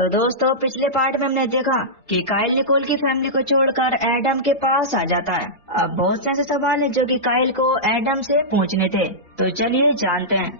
तो दोस्तों पिछले पार्ट में हमने देखा कि काइल निकोल की फैमिली को छोड़कर एडम के पास आ जाता है। अब बहुत से ऐसे सवाल हैं जो कि काइल को एडम से पूछने थे, तो चलिए जानते हैं।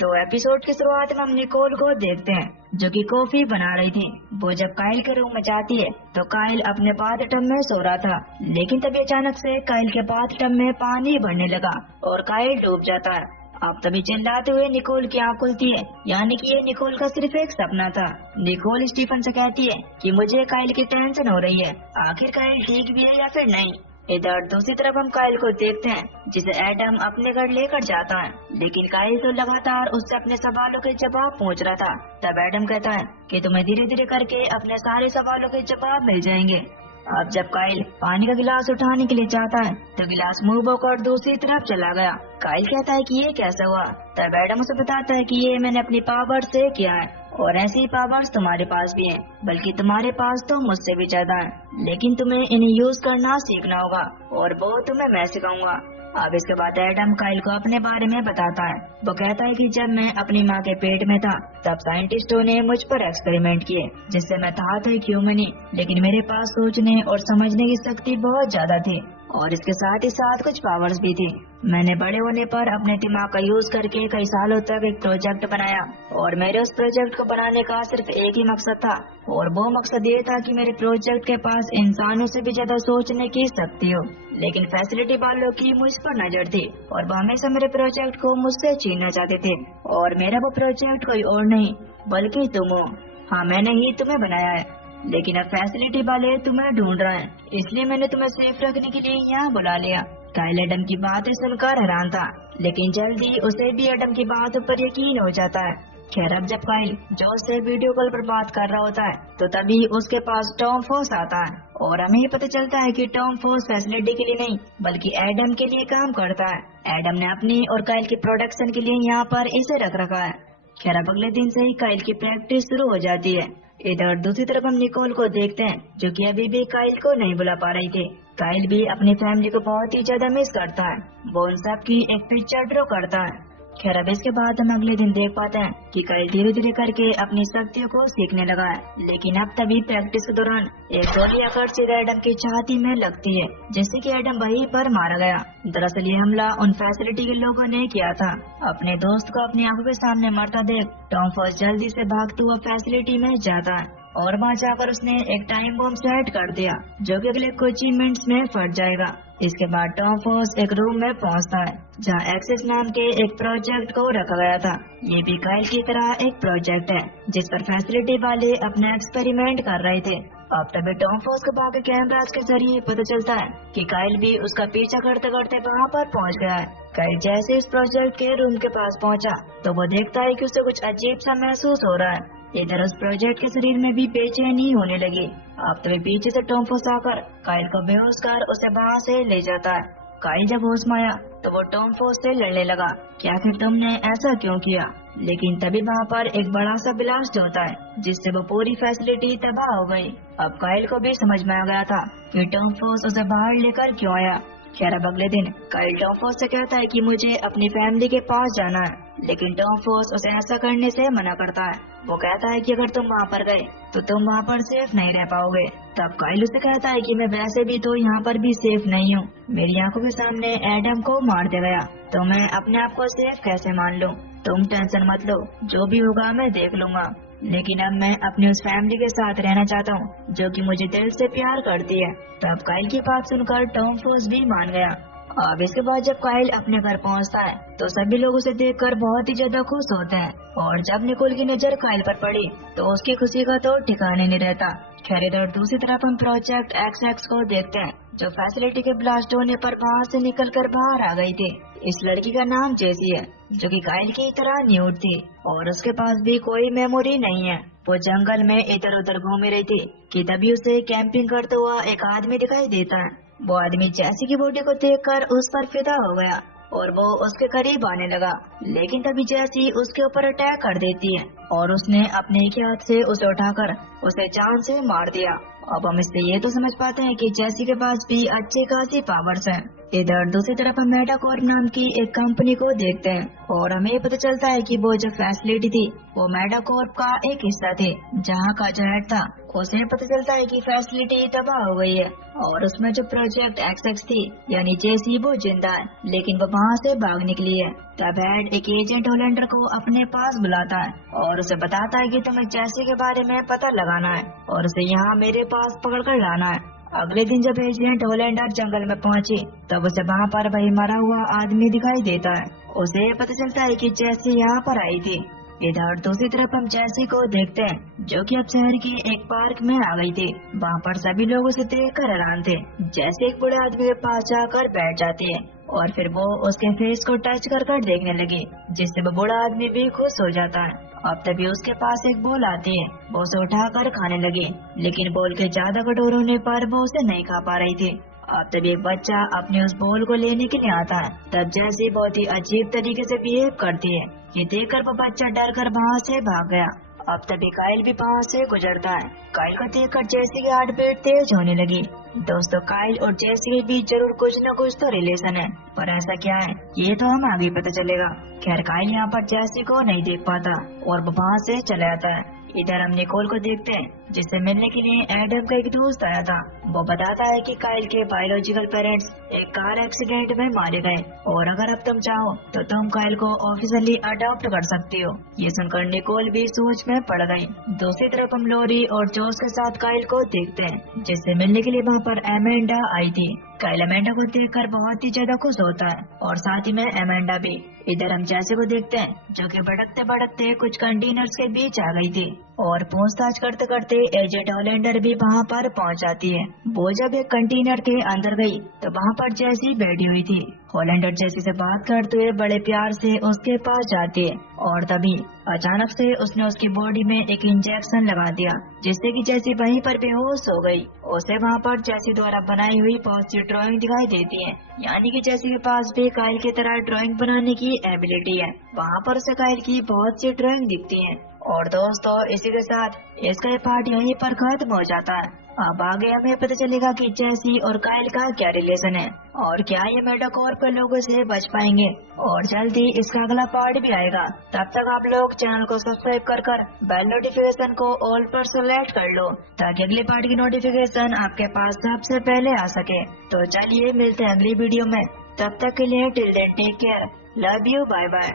तो एपिसोड की शुरुआत में हम निकोल को देखते हैं जो कि कॉफी बना रही थी। वो जब काइल के रूम में जाती है तो काइल अपने बाथटब में सो रहा था, लेकिन तभी अचानक से काइल के बाथटब में पानी भरने लगा और काइल डूब जाता है। अब तभी चिल्लाते हुए निकोल की आँख खुलती है, यानी कि ये निकोल का सिर्फ एक सपना था। निकोल स्टीफन से कहती है कि मुझे काइल की टेंशन हो रही है, आखिर काइल ठीक भी है या फिर नहीं। इधर दूसरी तरफ हम काइल को देखते हैं जिसे एडम अपने घर लेकर जाता है, लेकिन काइल तो लगातार उससे अपने सवालों के जवाब पूछ रहा था। तब एडम कहता है कि तुम्हें धीरे धीरे करके अपने सारे सवालों के जवाब मिल जाएंगे। अब जब काइल पानी का गिलास उठाने के लिए जाता है तो गिलास मूव होकर दूसरी तरफ चला गया। काइल कहता है कि ये कैसे हुआ। तब एडम उसे बताता है कि ये मैंने अपनी पावर से किया है और ऐसी पावर्स तुम्हारे पास भी हैं, बल्कि तुम्हारे पास तो मुझसे भी ज्यादा हैं, लेकिन तुम्हें इन्हें यूज करना सीखना होगा और वो तुम्हें मैं सिखाऊंगा। अब इसके बाद एडम काइल को अपने बारे में बताता है। वो कहता है कि जब मैं अपनी माँ के पेट में था तब साइंटिस्टों ने मुझ पर एक्सपेरिमेंट किए जिससे मैं था तो ह्यूमन ही, लेकिन मेरे पास सोचने और समझने की शक्ति बहुत ज्यादा थी और इसके साथ ही साथ कुछ पावर्स भी थी। मैंने बड़े होने पर अपने दिमाग का यूज करके कई सालों तक एक प्रोजेक्ट बनाया और मेरे उस प्रोजेक्ट को बनाने का सिर्फ एक ही मकसद था और वो मकसद ये था कि मेरे प्रोजेक्ट के पास इंसानों से भी ज्यादा सोचने की शक्ति हो। लेकिन फैसिलिटी वालों की मुझ पर नजर थी और वो हमेशा मेरे प्रोजेक्ट को मुझसे छीनना चाहते थे और मेरा वो प्रोजेक्ट कोई और नहीं बल्कि तुम हो। हाँ, मैंने ही तुम्हें बनाया है, लेकिन अब फैसिलिटी वाले तुम्हें ढूंढ रहे हैं, इसलिए मैंने तुम्हें सेफ रखने के लिए यहाँ बुला लिया। काइल एडम की बातें सुनकर हैरान था, लेकिन जल्दी उसे भी एडम की बातों पर यकीन हो जाता है। खैर अब जब काइल जॉस से वीडियो कॉल पर बात कर रहा होता है तो तभी उसके पास टॉम फोर्स आता है और हमें ये पता चलता है कि टॉम फोर्स फैसिलिटी के लिए नहीं बल्कि एडम के लिए काम करता है। एडम ने अपनी और काइल की प्रोडक्शन के लिए यहाँ पर इसे रख रखा है। खैर अब अगले दिन से ही काइल की प्रैक्टिस शुरू हो जाती है। इधर दूसरी तरफ हम निकोल को देखते हैं जो कि अभी भी काइल को नहीं बुला पा रही थी। काइल भी अपनी फैमिली को बहुत ही ज्यादा मिस करता है, वो उन सब की एक पिक्चर ड्रॉ करता है। खैर अब इसके बाद हम अगले दिन देख पाते हैं कि काइल धीरे धीरे करके अपनी शक्तियों को सीखने लगा है, लेकिन अब तभी प्रैक्टिस के दौरान एक गोली आकर सीधे एडम की छाती में लगती है, जिससे कि एडम वहीं पर मारा गया। दरअसल ये हमला उन फैसिलिटी के लोगों ने किया था। अपने दोस्त को अपनी आंखों के सामने मरता देख टॉम फोर्स जल्दी से भागते हुए फैसिलिटी में जाता है और वहाँ जाकर उसने एक टाइम बम सेट कर दिया जो कि अगले कुछ ही मिनट्स में फट जाएगा। इसके बाद टॉम फोर्स एक रूम में पहुँचता है जहाँ एक्सेस नाम के एक प्रोजेक्ट को रखा गया था। ये भी काइल की तरह एक प्रोजेक्ट है जिस पर फैसिलिटी वाले अपना एक्सपेरिमेंट कर रहे थे। अब तभी टॉम फोर्स को बाकी कैमराज के जरिए पता चलता है कि काइल भी उसका पीछा करते करते वहाँ पर पहुँच गया है। काइल जैसे इस प्रोजेक्ट के रूम के पास पहुँचा तो वो देखता है कि उसे कुछ अजीब सा महसूस हो रहा है। इधर उस प्रोजेक्ट के शरीर में भी बेचैनी होने लगी। अब तभी पीछे से टॉम फोर्स आकर काइल को बेहोश कर उसे वहाँ से ले जाता है। काइल जब होश में आया तो वो टॉम फोर्स से लड़ने लगा कि आखिर तुमने ऐसा क्यों किया, लेकिन तभी वहाँ पर एक बड़ा सा ब्लास्ट होता है जिससे वो पूरी फैसिलिटी तबाह हो गई। अब काइल को भी समझ में आ गया था कि टॉम फोर्स उसे बाहर लेकर क्यों आया। खैर अब अगले दिन काइल टॉम फोर्स से कहता है कि मुझे अपनी फैमिली के पास जाना है, लेकिन टॉम फोर्स उसे ऐसा करने से मना करता है। वो कहता है कि अगर तुम वहाँ पर गए तो तुम वहाँ पर सेफ नहीं रह पाओगे। तब काइल उसे कहता है कि मैं वैसे भी तो यहाँ पर भी सेफ नहीं हूँ, मेरी आंखों के सामने एडम को मार दिया गया तो मैं अपने आप को सेफ कैसे मान लूँ। तुम टेंशन मत लो, जो भी होगा मैं देख लूंगा, लेकिन अब मैं अपनी उस फैमिली के साथ रहना चाहता हूँ जो कि मुझे दिल से प्यार करती है। तब काइल की बात सुनकर टॉम फोर्स भी मान गया। अब इसके बाद जब काइल अपने घर पहुंचता है तो सभी लोग उसे देखकर बहुत ही ज्यादा खुश होते हैं और जब निकोल की नजर काइल पर पड़ी तो उसकी खुशी का तो ठिकाने नहीं रहता। खैर इधर दूसरी तरफ हम प्रोजेक्ट XX को देखते हैं जो फैसिलिटी के ब्लास्ट होने पर वहाँ से निकलकर बाहर आ गई थी। इस लड़की का नाम जेसी है जो कि काइल की तरह न्यूड थी और उसके पास भी कोई मेमोरी नहीं है। वो जंगल में इधर उधर घूम रही थी कि तभी उसे कैंपिंग करते हुआ एक आदमी दिखाई देता है। वो आदमी जेसी की बॉडी को देखकर उस पर फिदा हो गया और वो उसके करीब आने लगा, लेकिन तभी जेसी उसके ऊपर अटैक कर देती है और उसने अपने एक हाथ से उसे उठाकर उसे जान से मार दिया। अब हम इससे ये तो समझ पाते हैं कि जेसी के पास भी अच्छी खासी पावर्स हैं। इधर दूसरी तरफ हम मेडाकॉर्प नाम की एक कंपनी को देखते हैं और हमें पता चलता है कि वो जो फैसिलिटी थी वो मेडाकॉर्प का एक हिस्सा थी। जहाँ का जो हेड था उसे पता चलता है कि फैसिलिटी तबाह हो गई है और उसमें जो प्रोजेक्ट एक्सएक्स थी यानी जेसी वो जिंदा है, लेकिन वो वहाँ से भाग निकली है। तब हेड एक एजेंट होलेंडर को अपने पास बुलाता है और उसे बताता है कि तुम्हें जेसी के बारे में पता लगाना है और उसे यहाँ मेरे पास पकड़ कर लाना है। अगले दिन जब एजेंट होलेंडर जंगल में पहुंची तब उसे वहाँ पर वही मरा हुआ आदमी दिखाई देता है। उसे पता चलता है कि जैसी यहाँ पर आई थी। इधर दूसरी तरफ हम जैसी को देखते हैं जो कि अब शहर के एक पार्क में आ गई थी। वहाँ पर सभी लोग उसे देख कर हैरान थे। जैसे एक बड़े आदमी के पास जाकर बैठ जाती है और फिर वो उसके फेस को टच कर कर देखने लगी, जिससे वो बड़ा आदमी भी खुश हो जाता है। अब तभी उसके पास एक बोल आती है, वो उसे उठाकर खाने लगी, लेकिन बोल के ज्यादा कठोर होने पर वो उसे नहीं खा पा रही थी। अब तभी एक बच्चा अपने उस बोल को लेने के लिए आता है। तब जैसी बहुत ही अजीब तरीके से बिहेव करती है। ये देखकर वो बच्चा डर कर वहाँ से भाग गया। अब तभी काइल भी वहाँ से गुजरता है। काइल को देखकर जैसी की हार्ट बीट तेज होने लगी। दोस्तों, काइल और जैसी के बीच जरूर कुछ न कुछ तो रिलेशन है, पर ऐसा क्या है ये तो हमें आगे पता चलेगा। खैर, काइल यहाँ पर जैसी को नहीं देख पाता और वो वहाँ से चला जाता है। इधर हम निकोल को देखते हैं जिससे मिलने के लिए एडम का एक दोस्त आया था। वो बताता है कि काइल के बायोलॉजिकल पेरेंट्स एक कार एक्सीडेंट में मारे गए और अगर अब तुम चाहो तो तुम काइल को ऑफिशियली अडॉप्ट कर सकती हो। ये सुनकर निकोल भी सोच में पड़ गई। दूसरी तरफ हम लोरी और जोस के साथ काइल को देखते हैं जिससे मिलने के लिए वहाँ पर एमेंडा आई थी। काइल एमेंडा को देखकर बहुत ही ज्यादा खुश होता है और साथ ही में एमेंडा भी। इधर हम जैसे को देखते हैं जो कि भटकते भटकते कुछ कंटेनर्स के बीच आ गई थी और पूछताछ करते करते एजेंट होलेंडर भी वहाँ पर पहुँच जाती है। वो जब एक कंटेनर के अंदर गई तो वहाँ पर जैसी बैठी हुई थी। होलेंडर जैसी से बात करते हुए बड़े प्यार से उसके पास जाती है और तभी अचानक से उसने उसकी बॉडी में एक इंजेक्शन लगा दिया, जिससे कि जैसी वहीं पर बेहोश हो गई। उसे वहाँ पर जैसी द्वारा बनाई हुई बहुत सी ड्राइंग दिखाई देती है, यानी कि जैसी के पास भी काइल की तरह ड्राइंग बनाने की एबिलिटी है। वहाँ पर उसे काइल की बहुत सी ड्राइंग दिखती है। और दोस्तों, इसी के साथ इसका ये पार्ट यहीं पर खत्म हो जाता है। अब आगे हमें पता चलेगा कि जैसी और काइल का क्या रिलेशन है और क्या ये मेडाकॉर्प के लोगों से बच पाएंगे। और जल्दी इसका अगला पार्ट भी आएगा। तब तक आप लोग चैनल को सब्सक्राइब कर बेल नोटिफिकेशन को ऑल पर सेलेक्ट कर लो ताकि अगले पार्ट की नोटिफिकेशन आपके पास सबसे पहले आ सके। तो चलिए मिलते हैं अगली वीडियो में। तब तक के लिए till then take care, love you, bye bye.